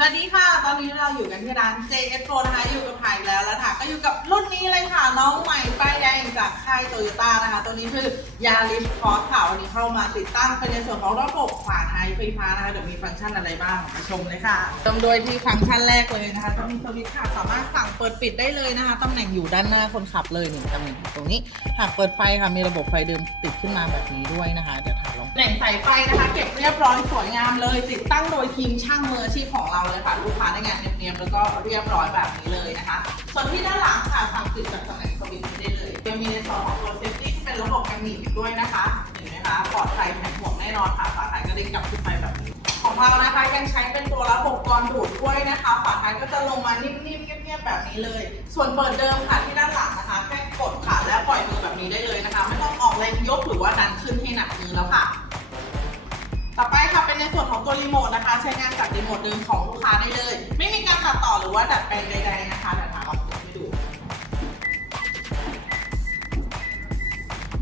สวัสดีค่ะ ตอนนี้เราอยู่กันที่ร้าน JS Pro นะคะ อยู่กับไผ่แล้วแล้วค่ะ ก็อยู่กับรุ่นนี้เลยค่ะ น้องใหม่ป้ายแดงจากค่ายโตโยต้านะคะ ตัวนี้คือยาริสคอร์สค่ะ วันนี้เข้ามาติดตั้งเป็นในส่วนของระบบฝาท้ายไฟฟ้านะคะ เดี๋ยวมีฟังก์ชันอะไรบ้างมาชมเลยค่ะเริ่มโดยที่ฟังก์ชันแรกเลยนะคะจะมีสวิตช์ค่ะ สามารถสั่งเปิดปิดได้เลยนะคะ ตำแหน่งอยู่ด้านหน้าคนขับเลยหนึ่งตำแหน่งอยู่ตรงนี้ หากเปิดไฟค่ะ มีระบบไฟเดิมติดขึ้นมาแบบนี้ด้วยนะคะ เดี๋ยวถ่ายายไฟนะคะ เก็บเรียบร้อยสวยงามเลยติดตั้งโดยทีมช่างมืออาชีพของเราเลยค่ะ ลูกค้าได้งานเนียบๆแล้วก็เรียบร้อยแบบนี้เลยนะคะ ส่วนที่ด้านหลังค่ะสั่งติดจากตำแหน่งสวิตช์ได้เลยจะมีในส่วนของตัวเซฟตี้ที่เป็นระบบกันหนีบด้วยนะคะเห็นไหมคะปลอดภัยแข็งห่วงแน่นอนค่ะฝาท้ายก็ได้กลับขึ้นไปแบบนี้ของเรานะคะยังใช้เป็นตัวระบบกรดูดด้วยนะคะฝาท้ายก็จะลงมานิ่มๆเงียบๆแบบนี้เลย ส่วนเปิดเดิมค่ะที่ด้านหลังนะคะแค่กดค่ะและปล่อยมือแบบนี้ได้เลยนะคะ ไม่ต้องออกแรงยกหรือว่าดัน ส่วนของตัวรีโมทนะคะ ใช้งานจากรีโมทเดิมของลูกค้าได้เลย ไม่มีการตัดต่อหรือว่าดัดแปลงใดๆนะคะเดี๋ยวถามลองกดให้ดู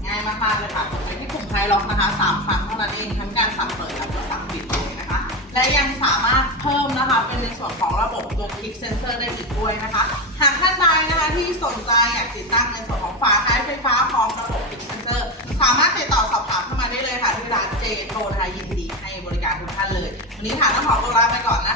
ง่ายมากๆเลยค่ะกดไปที่ปุ่มไทยล็อกนะคะสามครั้งเท่านั้นเองทั้งการสั่งเปิดแล้วก็สั่งปิดเลยนะคะ และยังสามารถเพิ่มนะคะ เป็นในส่วนของระบบตัวคลิกเซนเซอร์ได้อีกด้วยนะคะ หากท่านใดนะคะที่สนใจ เจโทรไทยยินดีให้บริการทุกท่านเลย วันนี้ค่ะต้องขอตัวลาไปก่อนนะคะ